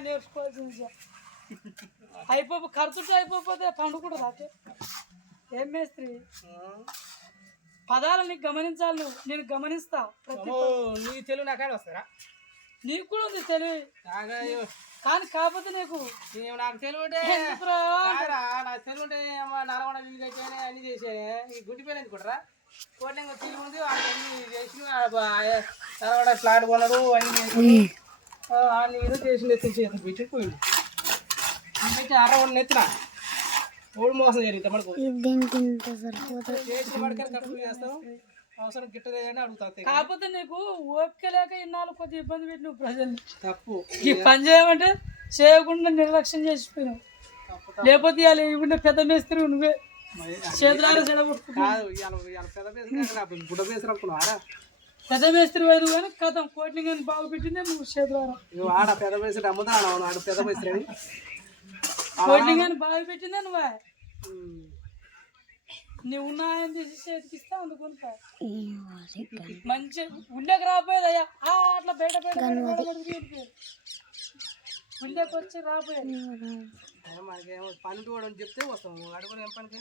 నేర్చుకోవాల్సింది ఖర్చుతో అయిపోతే పండుకుంటుంది అదే ఏం మేస్త్రి పదాలు నీకు గమనించాలి నేను గమనిస్తా నీ తెలుగు నాకాడ వస్తారా నీకు కూడా ఉంది తెలివి కానీ కాకపోతే నీకు నాకు తెలుగు ఉంటే నాకు తెలుగు ఉంటే నల్గొండ వీళ్ళకి అన్ని చేసే ఈ గుడ్డి పేరు ఎందుకుంటారా కోట్ల తెలుగు ఉంది అన్ని చేసి నల్గొండ ఫ్లాట్ కొనరు అన్ని చేసి అన్ని ఏదో చేసి నెత్తి పెట్టి పోయింది పెట్టి అరవై నెత్తిన ఓడి మోసం జరిగింది మనకు చేసిన వాడికి కట్టుకుని చేస్తాం అవసరం గిట్టలేదని అడుగుతా కాకపోతే నీకు ఓపిక లేక ఇన్నాళ్ళు కొద్దిగా ఇబ్బంది పెట్టి నువ్వు ప్రజల్ని తప్పు ఈ పని చేయమంటే చేయకుండా నిర్లక్ష్యం చేసిపోయినావు లేకపోతే ఇవాళ ఇవ్వండి పెద్ద మేస్త్రి నువ్వే చేతులారా కాదు పెద్ద మేస్త్రి బుడ్డ మేస్త్రి అనుకున్నావారా పెద్ద మేస్త్రి వైదు కానీ కథం కోటిని కానీ బాగు పెట్టిందే నువ్వు చేతులారా నువ్వు ఆడ పెద్ద మేస్త్రి అమ్ముతా ఆడ పెద్ద మేస్త్రి అని కోటిని కానీ బాగు పెట్టిందే నువ్వే నువ్వు ఉన్నాయని తీసి చేతికిస్తా అందుకుంటా మంచి ఉండేకి రాపోయేది అయ్యా అట్లా బయట ఉండేకి వచ్చి రాపోయేది మనకేమో పని కూడా చెప్తే వస్తాము అడుగుని ఏం పనికి